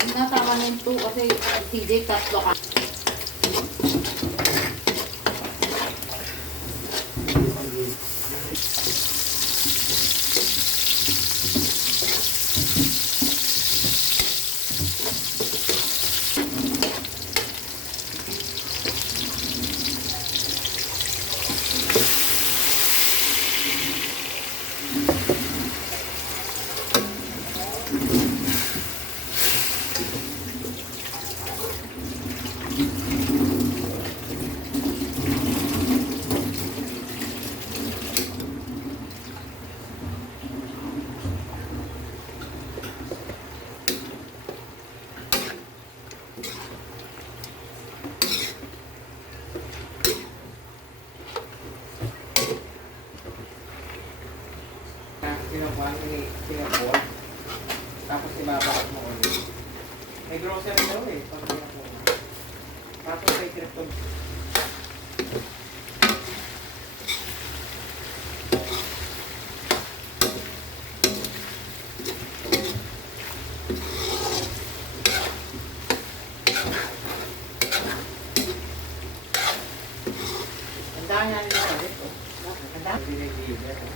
Huwag na tama na yung 2 kasi TJ tatlo ka. Singapore, tapos ibabakat mo ulit. May grocery daw eh, pag Singapore. Tapos may crypto. Ang dami nga nila ulit oh. Ang dami. Binigilid oh.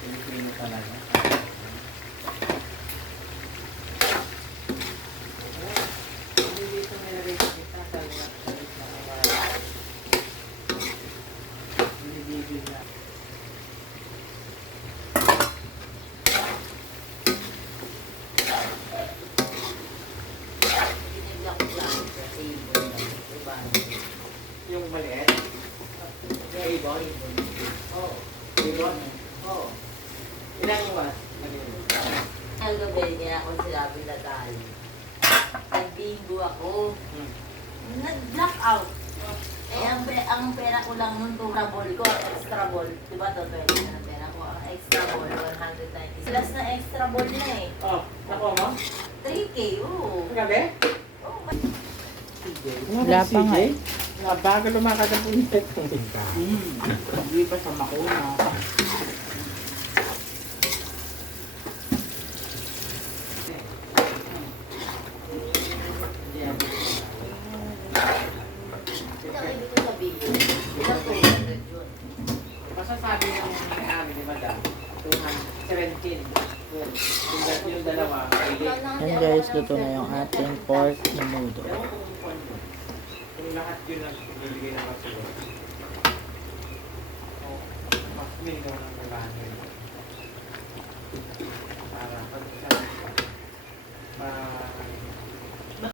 Pinipino talaga. Yung maliit? Ibon? Oo. Ibon? Oo. Ilang was? Ang gabi niya ako sinabi na tayo. Nag-bingo ako. Nag-blackout. Eh, ang pera ko lang nun, tura ball ko, extra ball. Diba to, 20 na pera ko. Ang extra ball, 190. Plus na extra ball na eh. Oh, nakuha mo? 3K, oo. Gabi? Oo. Wala pa nga eh. Bago lumakad ang punit. Hindi pa sa makuna. Ito ang ibig ko sabihin. Ito 200 yun. Masasabi ng may-ari ni Madam, 217. Yung dalawa, Yan guys, luto na yung ating pork menudo. yung lahat yun ang bibigay ng mga mas may naman ang kailangan. Para pag